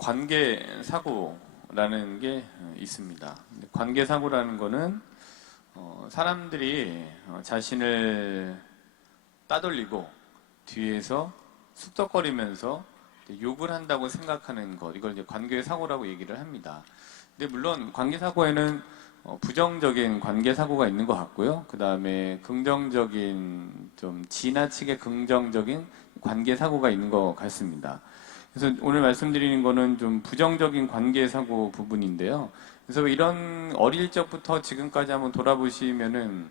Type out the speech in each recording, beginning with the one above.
관계 사고라는 게 있습니다. 관계 사고라는 거는 사람들이 자신을 따돌리고 뒤에서 쑥덕거리면서 욕을 한다고 생각하는 것, 이걸 이제 관계 사고라고 얘기를 합니다. 근데 물론 관계 사고에는 부정적인 관계 사고가 있는 것 같고요. 그 다음에 긍정적인, 좀 지나치게 긍정적인 관계 사고가 있는 것 같습니다. 그래서 오늘 말씀드리는 거는 좀 부정적인 관계 사고 부분인데요. 그래서 이런 어릴 적부터 지금까지 한번 돌아보시면은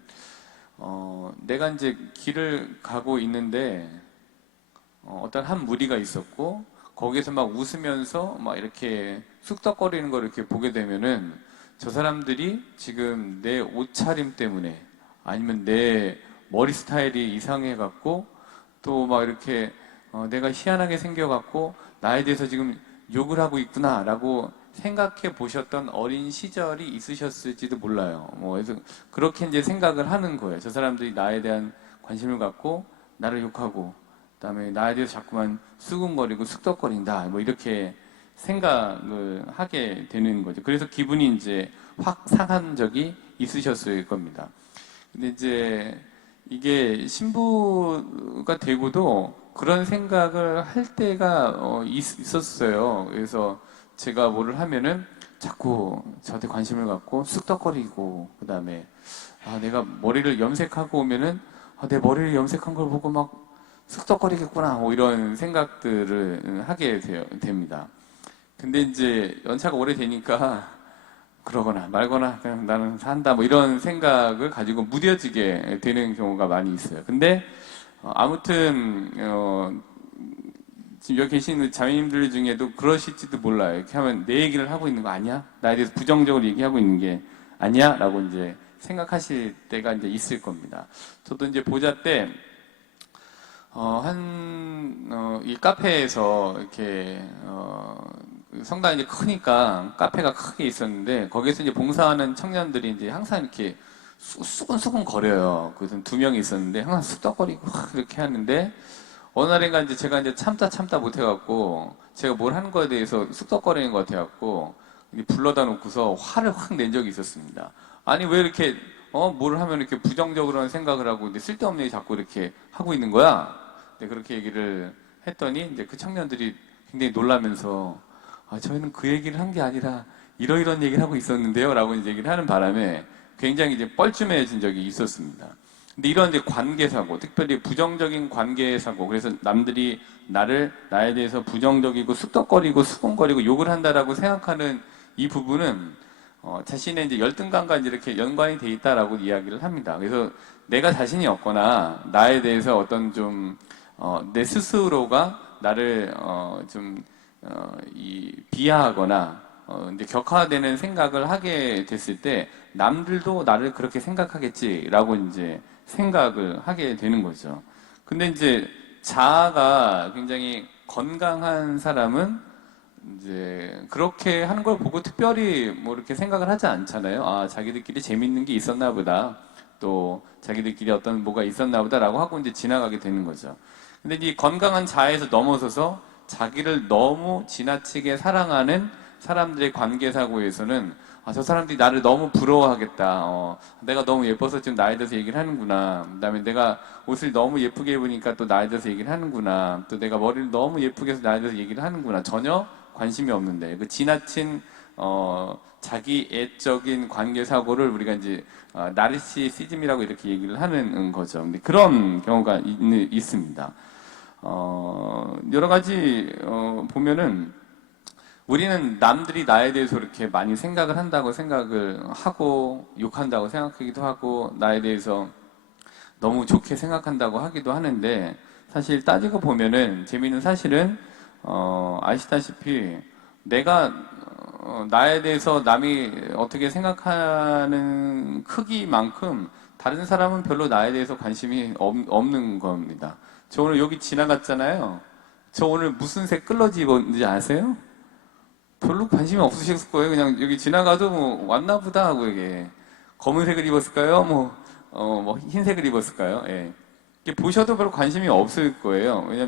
내가 이제 길을 가고 있는데 어떤 한 무리가 있었고 거기에서 막 웃으면서 막 이렇게 쑥덕거리는 걸 이렇게 보게 되면은 저 사람들이 지금 내 옷차림 때문에 아니면 내 머리 스타일이 이상해 갖고 또 막 이렇게 내가 희한하게 생겨 갖고 나에 대해서 지금 욕을 하고 있구나 라고 생각해 보셨던 어린 시절이 있으셨을지도 몰라요. 그래서 그렇게 이제 생각을 하는 거예요. 저 사람들이 나에 대한 관심을 갖고 나를 욕하고 그다음에 나에 대해서 자꾸만 수군거리고 쑥덕거린다. 이렇게 생각을 하게 되는 거죠. 그래서 기분이 이제 확 상한 적이 있으셨을 겁니다. 근데 이제 이게 신부가 되고도 그런 생각을 할 때가 있었어요. 그래서 제가 뭐를 하면은 자꾸 저한테 관심을 갖고 쑥덕거리고 그다음에 내가 머리를 염색하고 오면은 내 머리를 염색한 걸 보고 막 쑥덕거리겠구나 이런 생각들을 하게 됩니다. 근데 이제 연차가 오래되니까 그러거나 말거나 그냥 나는 산다 이런 생각을 가지고 무뎌지게 되는 경우가 많이 있어요. 근데 아무튼 지금 여기 계신 자매님들 중에도 그러실지도 몰라요. 이렇게 하면 내 얘기를 하고 있는 거 아니야? 나에 대해서 부정적으로 얘기하고 있는 게 아니야? 라고 이제 생각하실 때가 이제 있을 겁니다. 저도 이제 보자 때 이 카페에서 이렇게 성당이 이제 크니까 카페가 크게 있었는데 거기에서 이제 봉사하는 청년들이 이제 항상 이렇게 수근수근 거려요. 그래서 두 명이 있었는데 항상 쑥덕거리고 이렇게 하는데 어느 날인가 이제 제가 이제 참다 못해갖고 제가 뭘 하는 거에 대해서 쑥덕거리는 것 같아갖고 불러다 놓고서 화를 확 낸 적이 있었습니다. 아니 왜 이렇게 뭘 하면 이렇게 부정적으로 생각을 하고 근데 쓸데없는 얘기 자꾸 이렇게 하고 있는 거야? 네, 그렇게 얘기를 했더니 이제 그 청년들이 굉장히 놀라면서 저희는 그 얘기를 한 게 아니라 이러이런 얘기를 하고 있었는데요 라고 이제 얘기를 하는 바람에 굉장히 이제 뻘쭘해진 적이 있었습니다. 근데 이런 이제 관계사고, 특별히 부정적인 관계사고, 그래서 남들이 나에 대해서 부정적이고 쑥덕거리고 수군거리고 욕을 한다라고 생각하는 이 부분은 자신의 이제 열등감과 이렇게 연관이 돼 있다라고 이야기를 합니다. 그래서 내가 자신이 없거나 나에 대해서 어떤 좀 내 스스로가 나를 비하하거나 이제 격화되는 생각을 하게 됐을 때 남들도 나를 그렇게 생각하겠지라고 이제 생각을 하게 되는 거죠. 근데 이제 자아가 굉장히 건강한 사람은 이제 그렇게 하는 걸 보고 특별히 이렇게 생각을 하지 않잖아요. 자기들끼리 재밌는 게 있었나 보다. 또 자기들끼리 어떤 뭐가 있었나 보다라고 하고 이제 지나가게 되는 거죠. 근데 이 건강한 자아에서 넘어서서 자기를 너무 지나치게 사랑하는 사람들의 관계사고에서는 저 사람들이 나를 너무 부러워하겠다. 내가 너무 예뻐서 지금 나에 대해서 얘기를 하는구나. 그다음에 내가 옷을 너무 예쁘게 입으니까 또 나에 대해서 얘기를 하는구나. 또 내가 머리를 너무 예쁘게 해서 나에 대해서 얘기를 하는구나. 전혀 관심이 없는데 그 지나친 자기 애적인 관계사고를 우리가 이제 나르시시즘이라고 이렇게 얘기를 하는 거죠. 근데 그런 경우가 있습니다. 여러 가지 보면은 우리는 남들이 나에 대해서 이렇게 많이 생각을 한다고 생각을 하고 욕한다고 생각하기도 하고 나에 대해서 너무 좋게 생각한다고 하기도 하는데 사실 따지고 보면은 재미있는 사실은 아시다시피 내가 나에 대해서 남이 어떻게 생각하는 크기만큼 다른 사람은 별로 나에 대해서 관심이 없는 겁니다. 저 오늘 여기 지나갔잖아요. 저 오늘 무슨 색 끌러지 입었는지 아세요? 별로 관심이 없으셨을 거예요. 그냥 여기 지나가도 왔나 보다 하고 이게 검은색을 입었을까요? 흰색을 입었을까요? 예. 이렇게 보셔도 별로 관심이 없을 거예요. 왜냐면